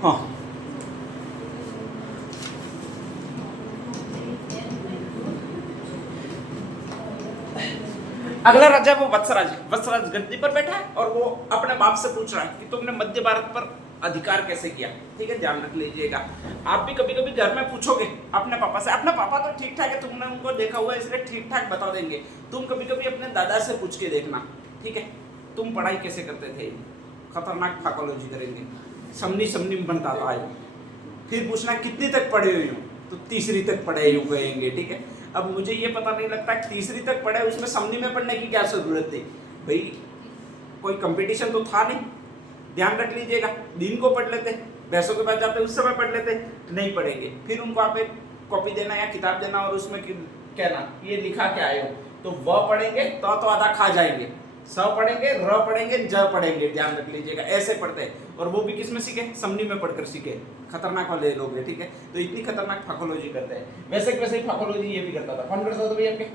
हाँ, अगला राजा वो वत्सराज है। वत्सराज गद्दी पर बैठा है और वो अपने बाप से पूछ रहा है कि तुमने मध्य भारत पर अधिकार कैसे किया। ठीक है, ध्यान रख लीजिएगा। आप भी कभी कभी घर में पूछोगे अपने पापा से, अपना पापा तो ठीक ठाक है, तुमने उनको देखा हुआ है इसलिए ठीक ठाक बता देंगे। तुम कभी कभी अपने दादा से पूछ के देखना, ठीक है, तुम पढ़ाई कैसे करते थे, खतरनाक फाइकोलॉजी करेंगे, समनी समनी बताता है। फिर पूछना कितनी तक पढ़े हुए हो, तो तीसरी तक पढ़े यूं कहेंगे। ठीक है, अब मुझे ये पता नहीं लगता कि तीसरी तक पढ़े उसमें समनी में पढ़ने की क्या जरूरत थी भाई, कोई कंपटीशन तो था नहीं। ध्यान रख लीजिएगा, दिन को पढ़ लेते, भैंसों के पास जाते उस समय पढ़ लेते, नहीं पढ़ेंगे। फिर उनको आप एक कॉपी देना या किताब देना और उसमें कहना ये लिखा के आए हो, तो वह पढ़ेंगे तो आधा खा जाएंगे, स पढ़ेंगे, र पढ़ेंगे, ज पढ़ेंगे। ध्यान रख लीजिएगा, ऐसे पढ़ते हैं। और वो भी किस में सीखे, समनी में पढ़कर सीखे। खतरनाक वाले लोग हैं, ठीक है। तो इतनी खतरनाक फाइकोलॉजी करते हैं। वैसे ही फाइकोलॉजी ये भी करता था। कौन करता था भैया आपके?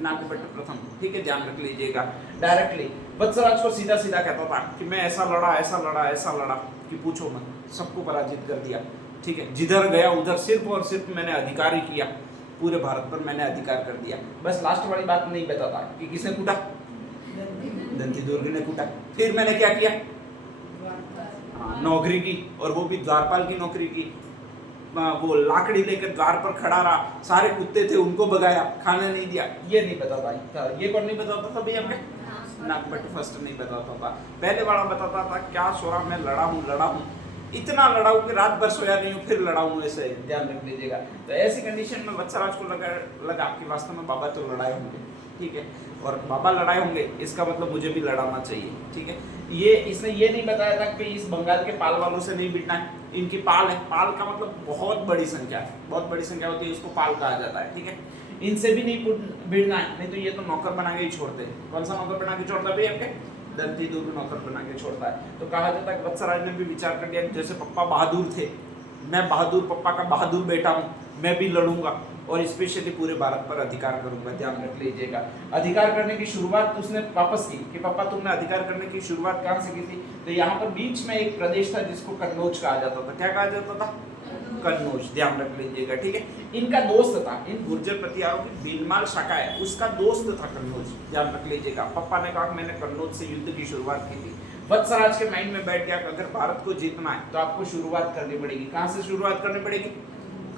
नागभट्ट प्रथम, ठीक है, ध्यान रख लीजिएगा। डायरेक्टली वत्सराज को सीधा सीधा कहता था कि मैं ऐसा लड़ा ऐसा लड़ा ऐसा लड़ा कि पूछो मत, सबको पराजित कर दिया। ठीक है, जिधर गया उधर सिर्फ और सिर्फ मैंने अधिकार ही किया, पूरे भारत पर मैंने अधिकार कर दिया। बस लास्ट वाली बात नहीं बताता कि किसने कूटा, दंती दुर्ग ने कूटा। फिर मैंने क्या किया, नौकरी की, और वो भी द्वारपाल की नौकरी की। वो लाकड़ी लेकर द्वार पर खड़ा रहा, सारे कुत्ते थे उनको भगाया, खाने नहीं दिया। ये नहीं बताता था। ये कौन नहीं बताता था भैया? नागभट्ट फर्स्ट नहीं बताता था। पहले वाला बताता था क्या सोरा मैं लड़ा हूँ, इतना लड़ा हूँ कि रात भर सोया नहीं हूँ, फिर लड़ा हूँ। ऐसे ध्यान रख लीजिएगा। तो ऐसी कंडीशन में वत्सराज को लगा कि वास्तव में बाबा तो लड़ाए होंगे, ठीक है, और बाबा लड़ाए होंगे, इसका मतलब मुझे भी लड़ाना चाहिए। ठीक है, ये इसने ये नहीं बताया था कि इस बंगाल के पाल वालों से नहीं भिड़ना है। इनकी पाल है, पाल का मतलब बहुत बड़ी संख्या है, बहुत बड़ी संख्या होती है, इसको पाल कहा जाता है। ठीक है, इनसे भी नहीं भिड़ना है, नहीं तो ये तो नौकर बना के ही छोड़ते हैं। कौन सा नौकर बना के छोड़ता है भैया आपके? दंती दुर्ग नौकर बना के छोड़ता है। तो कहा जाता है वत्सराज ने भी विचार कर लिया कि जैसे पप्पा बहादुर थे, मैं बहादुर, पप्पा का बहादुर बेटा हूँ, मैं भी लड़ूंगा और स्पेशली पूरे भारत पर अधिकार करूंगा। ध्यान रख लीजिएगा। अधिकार करने की शुरुआत तो उसने वापस की कि पापा तुमने अधिकार करने की शुरुआत कहाँ से की थी? तो यहाँ पर बीच में एक प्रदेश था जिसको कन्नौज कहा जाता था। क्या कहा जाता था? कन्नौज। ध्यान रख लीजिएगा, ठीक है। इनका दोस्त था, इन गुर्जर प्रतिहारों की भीलमाल शाखा है, उसका दोस्त था कन्नौज। ध्यान रख लीजिएगा। पप्पा ने कहा मैंने कन्नौज से युद्ध की शुरुआत की थी। वत्सराज के माइंड में बैठ गया कि अगर भारत को जीतना है तो आपको शुरुआत करनी पड़ेगी। कहाँ से शुरुआत करनी पड़ेगी?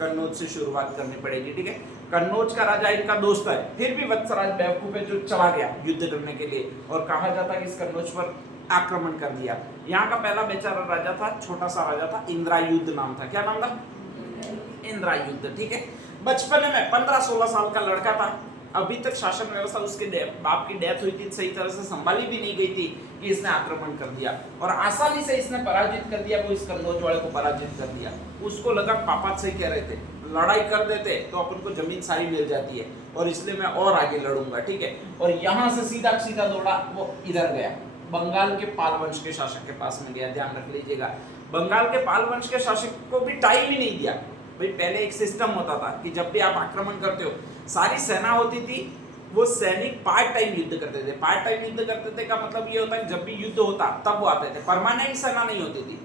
कन्नौज से शुरुआत करनी पड़ेगी। ठीक है, कन्नौज का राजा इनका दोस्त है। फिर भी वत्सराज बेवकूफ है जो चला गया युद्ध करने के लिए, और कहा जाता है कि इस कन्नौज पर आक्रमण कर दिया। यहाँ का पहला बेचारा राजा था, छोटा सा राजा था, इंद्रायुध नाम था। क्या नाम था? इंद्रायुध। ठीक है, बचपन में 15-16 साल का लड़का था। अभी तक शासन व्यवस्था उसके बाप की डेथ हुई थी, सही तरह से संभाली भी नहीं गई थी कि इसने आक्रमण कर दिया और आसानी से इसने पराजित कर दिया। वो इस कन्नौज वाले को पराजित कर दिया। उसको लगा पापा सही कह रहे थे, लड़ाई कर देते तो अपन को जमीन सारी मिल जाती है, और इसलिए मैं और आगे लड़ूंगा। ठीक है, और यहाँ से सीधा सीधा दौड़ा, वो इधर गया, बंगाल के पाल वंश के शासक के पास में गया। ध्यान रख लीजिएगा, बंगाल के पाल वंश के शासक को भी टाइम ही नहीं दिया भाई। पहले एक सिस्टम होता था कि जब भी आप आक्रमण करते हो, सारी सेना होती थी, वो सैनिक पार्ट टाइम युद्ध करते थे। पार्ट टाइम युद्ध करते थे का मतलब ये होता है कि जब भी युद्ध होता तब वो आते थे। परमानेंट सेना नहीं होती थी,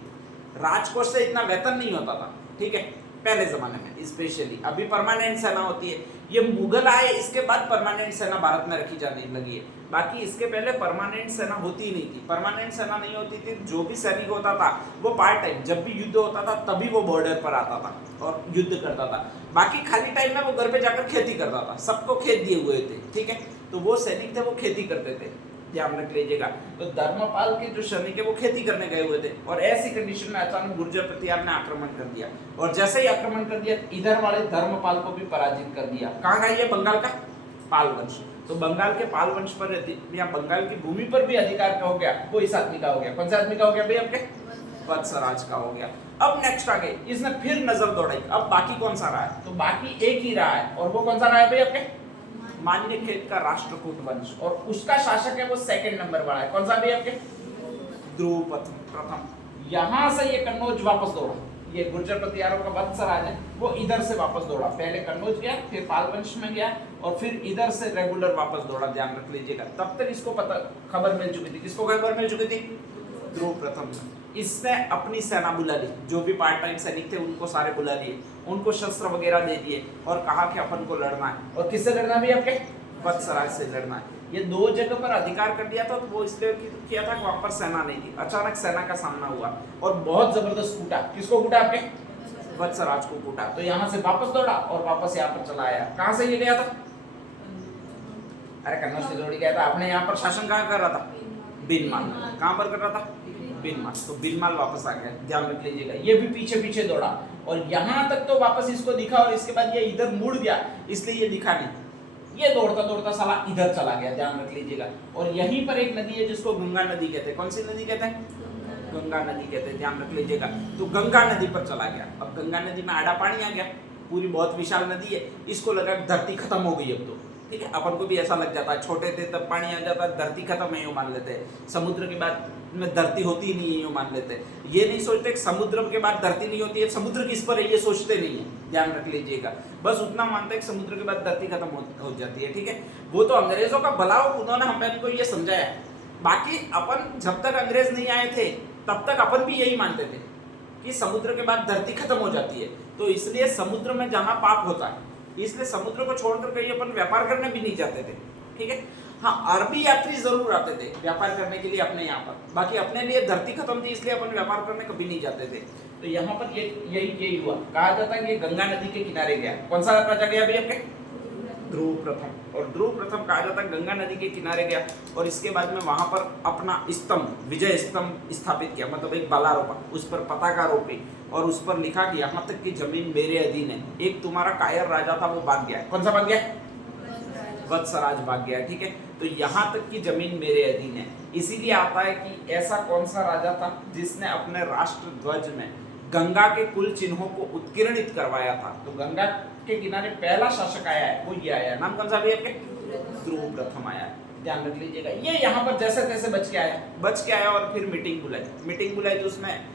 राजकोष से इतना वेतन नहीं होता था। ठीक है, पहले जमाने में स्पेशली। अभी परमानेंट सेना होती है। ये मुगल आए, इसके बाद परमानेंट सेना भारत में रखी जाने लगी है। बाकी इसके पहले परमानेंट सेना होती ही नहीं थी। परमानेंट सेना नहीं होती थी। जो भी सैनिक होता था वो पार्ट टाइम, जब भी युद्ध होता था तभी वो बॉर्डर पर आता था और युद्ध करता था। बाकी खाली टाइम में वो घर पे जाकर खेती करता था। सबको खेत दिए हुए थे। ठीक है, तो वो सैनिक थे, वो खेती करते थे। ध्यान रख लीजिएगा। तो धर्मपाल के जो सैनिक है वो खेती करने गए हुए थे, और ऐसी कंडीशन में अचानक गुर्जर प्रतिहार ने आक्रमण कर दिया, और जैसे ही आक्रमण कर दिया इधर वाले धर्मपाल को भी पराजित कर दिया। कहाँ का? ये बंगाल का पाल वंश। तो बंगाल के पाल वंश पर या बंगाल की भूमि पर भी अधिकार का हो गया। वो इस आदमी का हो गया। कौन सा आदमी का हो गया भाई? आपके वत्सराज का हो गया। अब नेक्स्ट आ गए, इसने फिर नजर दौड़ाई। अब बाकी कौन सा रहा है? तो बाकी एक ही रहा है, और वो कौन सा रहा है भाई? आपके मान्यखेत का राष्ट्रकूट वंश, और उसका शासक है वो सेकंड नंबर वाला है। कौन सा भी? आपके ध्रुव प्रथम। यहां से ये कन्नौज वापस दौड़ा। ये गुर्जर प्रतिहारों का वत्सराज है, वो इधर से वापस दौड़ा। पहले कन्नौज गया, फिर पाल वंश में गया, और फिर इधर से रेगुलर वापस दौड़ा। ध्यान रख लीजिएगा। तब तक इसको पता खबर मिल चुकी थी। किसको खबर मिल चुकी थी? ध्रुव प्रथम। इसने अपनी सेना बुला ली, जो भी पार्ट टाइम सैनिक थे उनको सारे बुला लिए, उनको शस्त्र वगैरह दे दिए और कहा कि अपन को लड़ना है। और किससे लड़ना भी आपके? वत्सराज से लड़ना है। ये दो जगह पर अधिकार कर दिया था, तो वो इसलिए किया था कि वहां पर सेना नहीं थी। अचानक सेना का सामना हुआ और बहुत जबरदस्त कूटा। किसको कूटा? आपके वत्सराज को कूटा। तो यहाँ से वापस दौड़ा और वापस यहाँ पर चला आया। कहाँ से ये गया था? अरे कन्नौज से दौड़ी गया था। आपने यहाँ पर शासन कहाँ कर रहा था? बीनमाल। कहाँ पर कर रहा था? बीनमाल। तो बीनमाल वापस आ गया, ध्यान रख लीजिएगा। ये भी पीछे पीछे दौड़ा और यहाँ तक तो वापस इसको दिखा और इसके बाद ये इधर मुड़ गया, इसलिए ये दिखा नहीं। ये दौड़ता दौड़ता साला इधर चला गया, ध्यान रख लीजिएगा। और यहीं पर एक नदी है जिसको गंगा नदी कहते हैं। कौन सी नदी कहते हैं? गंगा नदी कहते हैं, ध्यान रख लीजिएगा। तो गंगा नदी पर चला गया। अब गंगा नदी में आड़ा पानी आ गया, पूरी बहुत विशाल नदी है। इसको लगा धरती खत्म हो गई अब तो, ठीक है। अपन को भी ऐसा लग जाता है, छोटे थे तब पानी आ जाता है, धरती खत्म है यूं मान लेते हैं। समुद्र के बाद में धरती होती ही नहीं है यूं मान लेते हैं। ये नहीं सोचते कि समुद्र के बाद धरती नहीं होती है, समुद्र किस पर है ये सोचते नहीं है, ध्यान रख लीजिएगा। बस उतना मानते हैं कि समुद्र के बाद धरती खत्म हो जाती है, ठीक है। वो तो अंग्रेजों का भला हो, उन्होंने हम को ये समझाया। बाकी अपन जब तक अंग्रेज नहीं आए थे तब तक अपन भी यही मानते थे कि समुद्र के बाद धरती खत्म हो जाती है। तो इसलिए समुद्र में जाना पाप होता है, इसलिए समुद्र को छोड़कर कहीं अपन व्यापार करने भी नहीं जाते थे, ठीक है। हाँ, अरबी यात्री जरूर आते थे व्यापार करने के लिए अपने यहाँ पर, बाकी अपने लिए धरती खत्म थी इसलिए अपन व्यापार करने कभी नहीं जाते थे। तो यहाँ पर यही हुआ। कहा जाता है कि गंगा नदी के किनारे गया। कौन सा राजा गया भैया? आपके ध्रुव प्रथम। और ध्रुव प्रथम कहा जाता है गंगा नदी के किनारे गया और इसके बाद में वहां पर अपना स्तंभ, विजय स्तंभ स्थापित किया, मतलब एक बाला रोपा, उस पर पताका रोपी और उस पर लिखा कि यहाँ तक की जमीन मेरे अधीन है। एक तुम्हारा कायर राजा था वो भाग गया। कौन सा भाग गया? वत्सराज भाग गया, ठीक है। तो यहाँ तक की जमीन मेरे अधीन है। इसीलिए आता है कि ऐसा कौन सा राजा था जिसने अपने राष्ट्र ध्वज में गंगा के कुल चिन्हों को उत्कीर्णित करवाया था। तो गंगा के किनारे पहला शासक आया है, वो ये आया। नाम कौन सा भी आपके? ध्रुव प्रथम आया, ध्यान रख लीजिएगा। ये यहाँ पर जैसे तैसे बच के आया और फिर मीटिंग बुलाई तो उसमें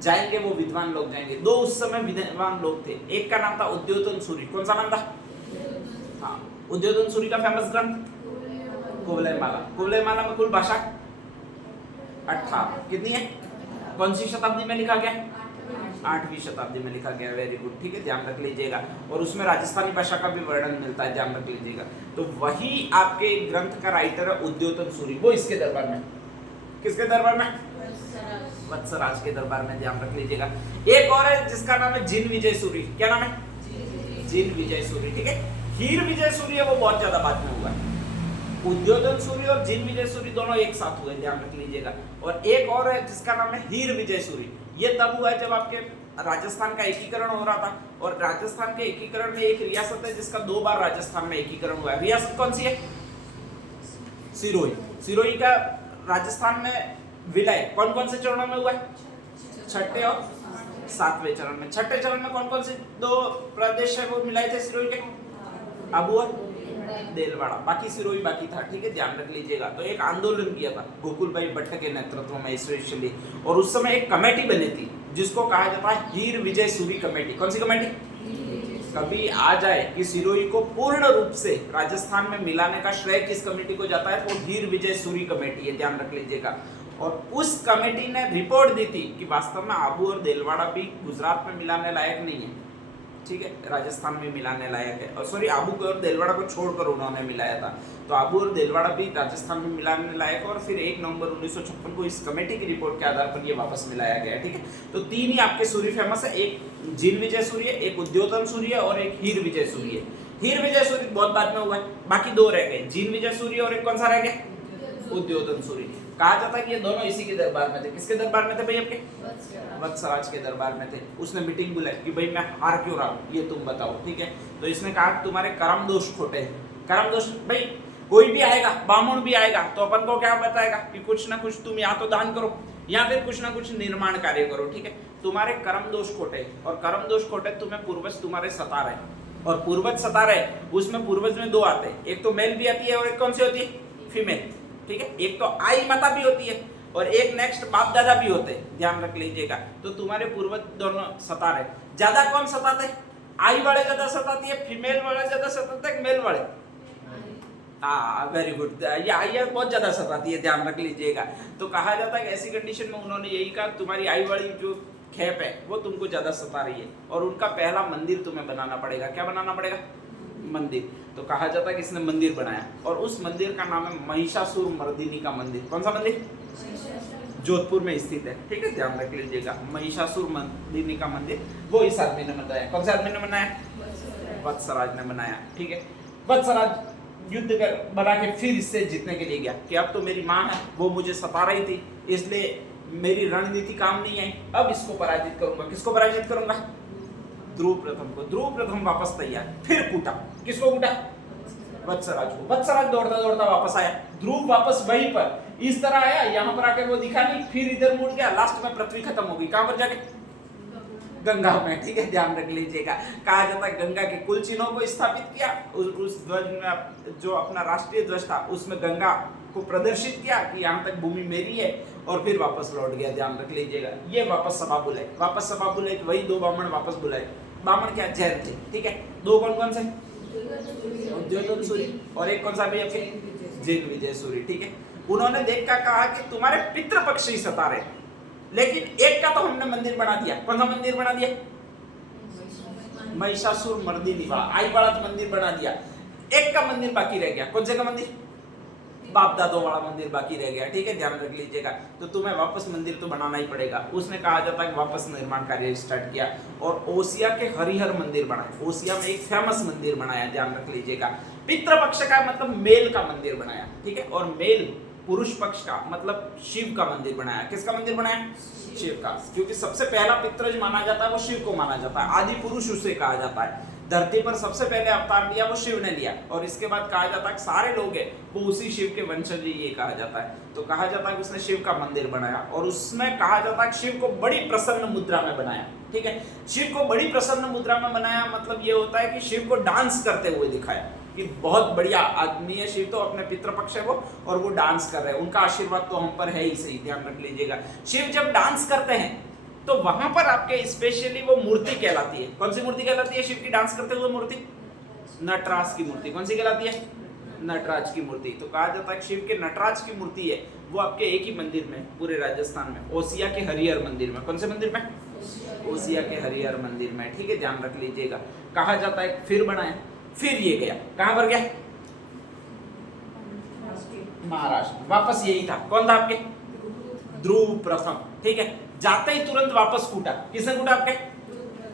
जाएंगे वो विद्वान लोग जाएंगे। दो उस समय विद्वान लोग थे, एक का नाम था उद्योतन सूरी। कौन सा नाम था? हाँ, उद्योतन सूरी का फेमस ग्रंथ कुवलय माला। कुवलय माला में कुल भाषा 18 कितनी है? कौन सी शताब्दी में लिखा गया? 8वीं शताब्दी में लिखा गया। वेरी गुड, ठीक है, ध्यान रख लीजिएगा। और उसमें राजस्थानी भाषा का भी वर्णन मिलता है, ध्यान रख लीजिएगा। तो वही आपके ग्रंथ का राइटर है उद्योतन सूरी। वो इसके दरबार में, किसके दरबार में? वत्सराज के दरबार में, ध्यान रख लीजिएगा। एक और है जिसका नाम है जिन विजय सूरी। क्या नाम है? जिन विजय सूरी, ठीक है। हीर विजय सूरी है वो बहुत ज्यादा बाद में हुआ है। उद्योतन सूरी और जिन विजय सूरी दोनों एक साथ हुए, ध्यान रख लीजिएगा। और एक और है जिसका नाम है हीर विजय सूरी। ये तब हुआ है जब आपके राजस्थान का एकीकरण हो रहा था। और राजस्थान के एकीकरण में एक रियासत है जिसका 2 बार राजस्थान में एकीकरण हुआ है। रियासत कौन सी है? सिरोही। सिरोही का राजस्थान में विलय कौन कौन से चरणों में हुआ है? 6ठे और 7वें चरण में। 6ठे चरण में कौन कौन से 2 प्रदेश है वो मिलाए थे सिरोही के? आबू और देलवाड़ा। बाकी सिरोही बाकी था, ठीक है, ध्यान रख लीजिएगा। तो एक आंदोलन किया था गोकुल भाई भट्ट के नेतृत्व में स्पेशली, और उस समय एक कमेटी बनी थी जिसको कहा जाता है हीर विजय सूरी कमेटी। कौन सी कमेटी? कभी आ जाए कि सिरोही को पूर्ण रूप से राजस्थान में मिलाने का श्रेय किस कमेटी को जाता है, तो हीर विजय सूरी कमेटी है, ध्यान रख लीजिएगा। और उस कमेटी ने रिपोर्ट दी थी कि वास्तव में आबू और देलवाड़ा भी गुजरात में मिलाने लायक नहीं है, ठीक है, राजस्थान में मिलाने लायक है। और सॉरी, आबू को और देलवाड़ा को छोड़कर उन्होंने मिलाया था। तो आबू और देलवाड़ा भी राजस्थान में मिलाने लायक, और फिर 1 नवंबर 1956 को इस कमेटी की रिपोर्ट के आधार पर ये वापस मिलाया गया, ठीक है। तो 3 ही आपके सूरी फेमस है, एक जिन विजय सूरी है, एक उद्योतन सूरी है और एक हीर विजय सूरी है। हीर विजय सूरी बहुत बाद में हुआ है, बाकी 2 रह गए, जिन विजय सूरी और एक कौन सा रह गया? उद्योतन सूरी। कहा जाता है कि ये दोनों इसी के दरबार में थे। किसके दरबार में थे भाई? आपके वत्सराज के दरबार में थे। उसने मीटिंग बुलाई कि भाई मैं हार क्यों रहा हूँ ये तुम बताओ, ठीक है। तो इसने कहा तुम्हारे कर्म दोष खोटे हैं। कर्म दोष, भाई कोई भी आएगा, बामुन भी आएगा तो अपन को क्या बताएगा कि कुछ ना कुछ तुम या तो दान करो या फिर कुछ ना कुछ निर्माण कार्य करो, ठीक है। तुम्हारे कर्म दोष खोटे, और कर्म दोष खोटे तुम्हें पूर्वज तुम्हारे सता रहे, और पूर्वज सता रहे उसमें पूर्वज में 2 आते हैं, एक तो मेल भी आती है और एक कौन सी होती है? फीमेल, ठीक है। एक तो आई माता भी होती है और एक नेक्स्ट बाप दादा भी होते हैं, ध्यान रख लीजिएगा। तो तुम्हारे पूर्वज दोनों सता रहे। ज्यादा कौन सताते? आई वाले ज्यादा सताती है, फीमेल वाले ज्यादा सताते हैं, मेल वाले? हाँ वेरी गुड, ये बहुत ज्यादा सताती है, ध्यान रख लीजिएगा। तो कहा जाता है कि ऐसी कंडीशन में उन्होंने यही कहा तुम्हारी आई वाली जो खेप है वो तुमको ज्यादा सता रही है और उनका पहला मंदिर तुम्हें बनाना पड़ेगा। क्या बनाना पड़ेगा? मंदिर। तो कहा जाता है कि इसने मंदिर बनाया और उस मंदिर का नाम है महिषासुर मर्दिनी का मंदिर। कौन सा मंदिर? जोधपुर में स्थित है, ठीक है, ध्यान रख लीजिएगा। महिषासुर मर्दिनी का मंदिर वो इस आदमी ने बनाया। कौन सा आदमी ने बनाया? वत्सराज ने बनाया, ठीक है। वत्सराज युद्ध कर बना के फिर इससे जीतने के लिए गया कि अब तो मेरी माँ है वो मुझे सता रही थी, इसलिए मेरी रणनीति काम नहीं आई, अब इसको पराजित करूंगा। किसको पराजित करूंगा? ध्रुव प्रथम को। ध्रुव प्रथम वापस तैयार, फिर कूटा। किसको कूटा? वत्सराज को। वत्सराज दौड़ता दौड़ता वापस आया, ध्रुव वापस वहीं पर इस तरह आया, यहाँ पर आकर वो दिखा नहीं, फिर इधर मुड़ गया, लास्ट में पृथ्वी खत्म हो गई। कहां पर जाके? गंगा में, ठीक है, ध्यान रख लीजिएगा। कहा जाता है गंगा के कुल चिन्हों को स्थापित किया, उस ध्वज में जो अपना राष्ट्रीय ध्वज था उसमें गंगा को प्रदर्शित किया कि यहाँ तक भूमि मेरी है और फिर वापस लौट गया। ध्यान रख लीजिएगा। ये वापस सभा बुलाए, वापस सभा बुलाए, वही दो ब्राह्मण वापस बुलाए। ब्राह्मण क्या? जैन थे, ठीक है। दो कौन कौन से? उद्योधन सूरी और एक कौन सा भी आपके? जिन विजय सूरी, ठीक है। उन्होंने देखकर कहा कि तुम्हारे पितृपक्ष ही सता रहे, लेकिन एक का तो हमने मंदिर बना दिया। कौन सा मंदिर बना दिया? महिषासुर मर्दिनी वाला आई वाला तो मंदिर बना दिया, एक का मंदिर बाकी रह गया। कौन से का मंदिर? बाप दादों वाला मंदिर बाकी रह गया, ठीक है, ध्यान रख लीजिएगा। तो तुम्हें वापस मंदिर तो बनाना ही पड़ेगा। उसने कहा जाता है वापस निर्माण कार्य स्टार्ट किया और ओसिया के हरिहर मंदिर बनाए। ओसिया में एक फेमस मंदिर बनाया, ध्यान रख लीजिएगा। पितृपक्ष का मतलब मेल का मंदिर बनाया, ठीक है, और मेल पुरुष पक्ष का मतलब शिव का मंदिर बनाया। किसका मंदिर बनाया? शिव का, क्योंकि सबसे पहला पितृज माना जाता है वो शिव को माना जाता है, आदि पुरुष उसे कहा जाता है। धरती पर सबसे पहले अवतार लिया वो शिव ने लिया और इसके बाद कहा जाता है सारे लोग हैं वो उसी शिव के वंशज, ये कहा जाता है। तो कहा जाता है कि उसने शिव का मंदिर बनाया और उसमें कहा जाता है शिव को बड़ी प्रसन्न मुद्रा में बनाया, ठीक है। शिव को बड़ी प्रसन्न मुद्रा में बनाया मतलब ये होता है कि शिव को डांस करते हुए दिखाया कि बहुत बढ़िया आदमी है शिव, तो अपने पितृपक्ष है वो और वो डांस कर रहे हैं, उनका आशीर्वाद तो हम पर है ही सही, ध्यान रख लीजिएगा। शिव जब डांस करते हैं तो वहां पर आपके स्पेशली वो मूर्ति कहलाती है। कौन सी मूर्ति कहलाती है? शिव की डांस करते हुए मूर्ति नटराज की मूर्ति। कौन सी कहलाती है? नटराज की मूर्ति। तो कहा जाता है शिव के नटराज की मूर्ति है वो आपके एक ही मंदिर में पूरे राजस्थान में, ओसिया के हरिहर मंदिर में। कौन से मंदिर में? ओसिया के हरिहर मंदिर में, ठीक है, ध्यान रख लीजिएगा। कहा जाता है फिर बनाया, फिर ये गया कहां पर गया? महाराष्ट्र। वापस यही था, कौन था आपके? ध्रुव प्रथम, ठीक है। जाते ही तुरंत वापस कूटा। किसने कूटा आपके?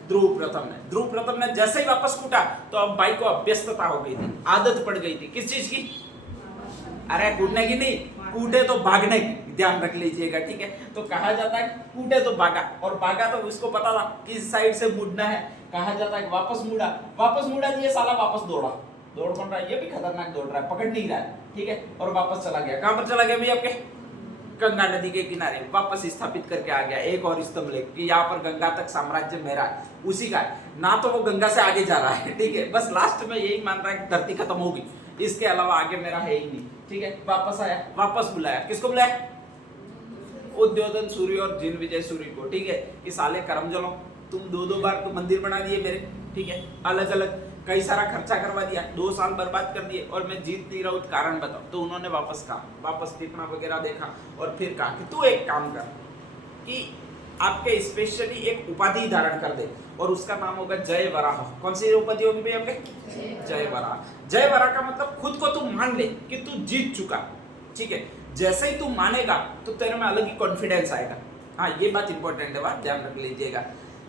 ध्रुव प्रथम ने। ध्रुव प्रथम ने जैसे ही वापस कूटा तो अब भाई को अभ्यस्तता हो गई थी, आदत पड़ गई थी। किस चीज की? अरे कूटने की नहीं, कूटे तो भागने की, ध्यान रख लीजिएगा, ठीक है। तो कहा जाता है कूटे तो भागा, और भागा तो उसको पता था किस साइड से मुड़ना है। कहा जाता है वापस मुड़ा, वापस मुड़ा तो ये साला वापस दौड़ा। दौड़ कौन रहा है? ये भी खतरनाक दौड़ रहा है, पकड़ नहीं रहा है, ठीक है, और वापस चला गया। कहां पर चला गया भाई? आपके गंगा नदी के किनारे वापस स्थापित करके आ गया। एक और स्तंभ ले कि यहाँ पर गंगा तक साम्राज्य मेरा है, उसी का है ना। तो वो गंगा से आगे जा रहा है, ठीक है, बस लास्ट में यही मान रहा है कि धरती खत्म होगी, इसके अलावा आगे मेरा है ही नहीं, ठीक है। वापस आया, वापस बुलाया। किसको बुलाया? उद्योधन सूर्य और जिन विजय सूर्य को, ठीक है, कि साले करमजलों तुम दो बार तो मंदिर बना दिए मेरे, ठीक है, अलग अलग कई सारा खर्चा करवा दिया, 2 साल बर्बाद कर दिए और मैं जीत नहीं रहा हूँ, कारण बताओ। तो उन्होंने वापस कहा, वापस टिप्पणा वगैरह देखा और फिर कहा कि तू एक काम कर कि आपके स्पेशली एक उपाधि धारण कर दे और उसका नाम होगा जय वराह। कौन सी उपाधि होगी भाई आपके? जय वराह। जय वराह का मतलब खुद को तू मान ले कि तू जीत चुका, ठीक है। जैसे ही तू मानेगा तो तेरे में अलग ही कॉन्फिडेंस आएगा। हाँ, ये बात इंपॉर्टेंट है, बात ध्यान रख लीजिएगा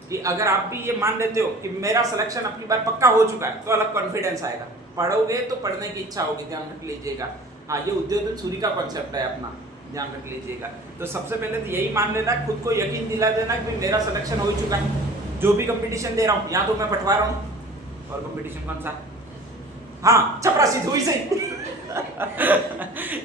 कि अगर आप भी ये मान लेते हो कि मेरा सिलेक्शन अपनी बार पक्का हो चुका है तो अलग कॉन्फिडेंस आएगा। पढ़ोगे तो पढ़ने की इच्छा होगी, ध्यान रख लीजिएगा। हाँ, ये उद्योधन सूर्य का कॉन्सेप्ट है अपना, ध्यान रख लीजिएगा। तो सबसे पहले तो यही मान लेना, खुद को यकीन दिला देना कि मेरा सिलेक्शन हो चुका है। जो भी कंपटीशन दे रहा हूँ या तो मैं पटवा रहा हूँ, और कंपटीशन कौन सा? हाँ, चपरासी हुई सही।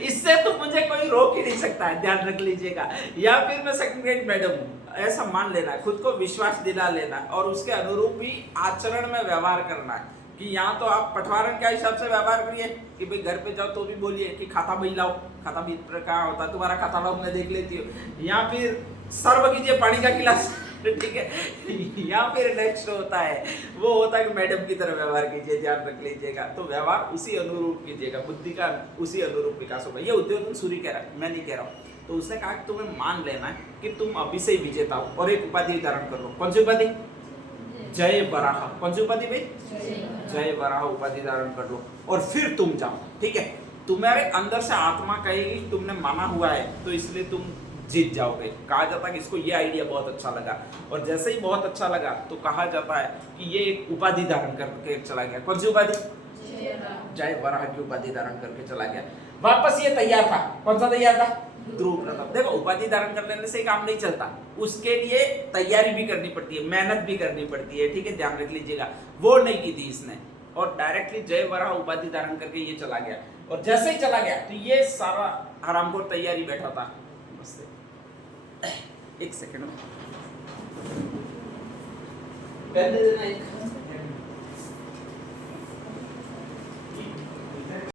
इससे तो मुझे कोई रोक ही नहीं सकता है, ध्यान रख लीजिएगा। या फिर मैं सेकंड ग्रेड मैडम हूँ, ऐसा मान लेना, खुद को विश्वास दिला लेना और उसके अनुरूप ही आचरण में व्यवहार करना है। कि यहाँ तो आप पटवारन के हिसाब से व्यवहार करिए कि भाई घर पे जाओ तो भी बोलिए कि खाता बही लाओ, खाता भी कहाँ होता है, तुम्हारा खाता लाओ मैं देख लेती हूँ। या फिर सर्व कीजिए पानी का गिलास। ठीक है। यहाँ फिर नेक्स्ट होता है, वो होता है कि मैडम की तरह व्यवहार कीजिए, ध्यान रख लीजिएगा। तो व्यवहार उसी अनुरूप कीजिएगा, बुद्धि का उसी अनुरूप विकास होगा। ये उद्योधन सूर्य कह रहा है, मैं नहीं कह रहा हूँ। तो उसने कहा कि तुम्हें मान लेना है कि तुम अभी से ही विजेता हो और एक उपाधि धारण कर लो। कौन सी उपाधि? जय वराह। कौन सी उपाधि भाई? जय वराह उपाधि धारण कर लो और फिर तुम जाओ। ठीक है, तुम्हारे अंदर से आत्मा कहेगी तुमने माना हुआ है, तो इसलिए तुम जीत जाओगे। कहा जाता है कि इसको ये आइडिया बहुत अच्छा लगा, और जैसे ही बहुत अच्छा लगा तो कहा जाता है कि ये एक उपाधि धारण करके चला गया। कौन सी उपाधि? जय वराह की उपाधि धारण करके चला गया। वापस ये तैयार था। कौन सा तैयार था? ध्रुव प्रताप। देखो, उपाधि धारण कर लेने से काम नहीं चलता, उसके लिए तैयारी भी करनी पड़ती है, मेहनत भी करनी पड़ती है। ठीक है, ध्यान रख लीजिएगा। वो नहीं की थी इसने, और डायरेक्टली जय वराह उपाधि धारण करके ये चला गया। और जैसे ही चला गया तो ये सारा हरामखोर तैयारी बैठा था। एक सेकंड, पहले देना एक